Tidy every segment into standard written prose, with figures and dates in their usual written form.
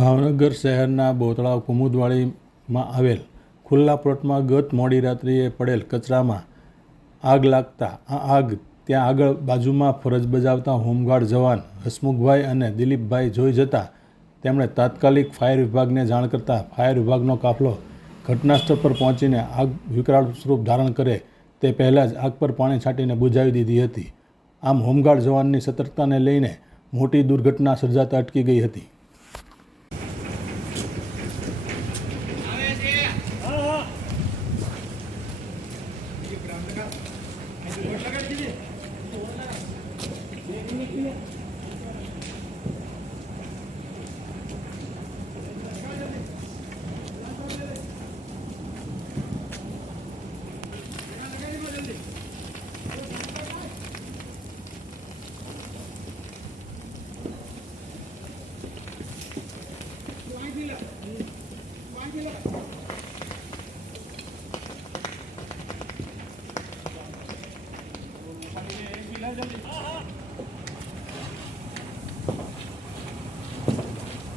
ભાવનગર શહેરના બોતળાવ કુમુદવાડીમાં આવેલ ખુલ્લા પ્લોટમાં ગત મોડી રાત્રિએ પડેલ કચરામાં આગ લાગતા આ આગ ત્યાં આગળ બાજુમાં ફરજ બજાવતા હોમગાર્ડ જવાન હસમુખભાઈ અને દિલીપભાઈ જોઈ જતા તેમણે તાત્કાલિક ફાયર વિભાગને જાણ કરતા ફાયર વિભાગનો કાફલો ઘટનાસ્થળ પર પહોંચીને આગ વિકરાળ સ્વરૂપ ધારણ કરે તે પહેલાં જ આગ પર પાણી છાંટીને બુઝાવી દીધી હતી. આમ હોમગાર્ડ જવાનની સતર્કતાને લઈને મોટી દુર્ઘટના સર્જાતા અટકી ગઈ હતી.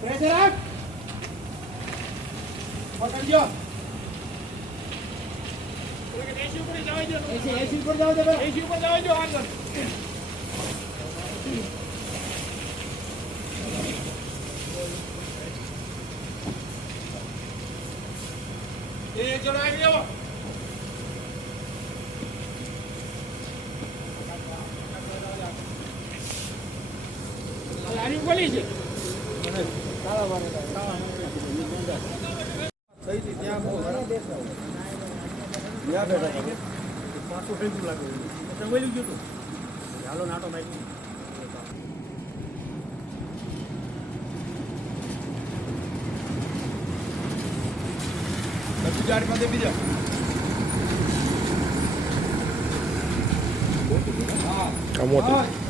प्रेशर आप पकड़ जो एसी ऊपर जाओ जो एसी ऊपर जाओ दे एसी ऊपर जाओ जो अंदर ये चलो आ गया लारी बोली છે કાળા વાળા સહી થી ત્યાં બહુ ઘણા દેખાવ યા બેઠા પાછો ફેંકું લાગે તો બોલી ગયું તું હાલો નાટો માઈ બધી ગાડી માં દે બીજા હા મોટી